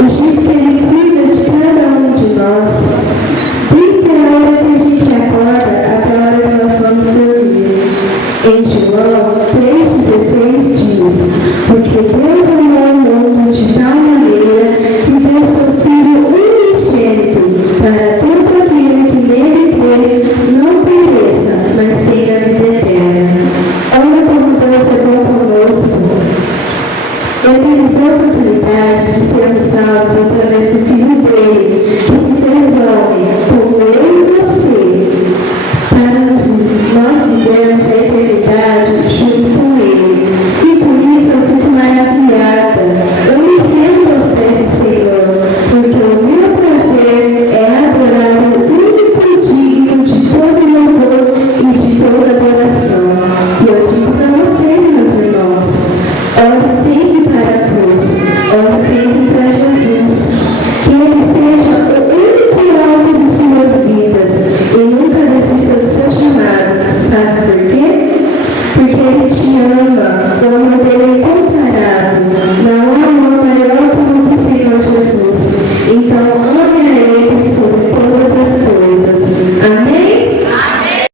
o jeito que Ele cuida de cada um de nós. Desde a hora que a gente acorda até a hora que nós vamos dormir. Em João 3,16 diz: porque Deus amou o mundo de tal maneira que deu seu Filho unigênito para todo aquele que nele crê não pereça, mas tenha a vida eterna. Olha como Deus é bom conosco. Ele nos deu a oportunidade de sermos salvos através do Filho dele, que se fez homem, como eu e você, para nós vivermos a eternidade junto com ele. E por isso eu fico maravilhada. Eu me rendo aos pés do Senhor, porque o meu prazer é adorar o único digno de todo louvor e de toda adoração. E eu digo para vocês, meus irmãos, olhe sempre para a cruz, olhe sempre para Jesus, que Ele seja o único alvo de suas vidas e nunca desista do seu chamado. Sabe por quê? Porque Ele te ama.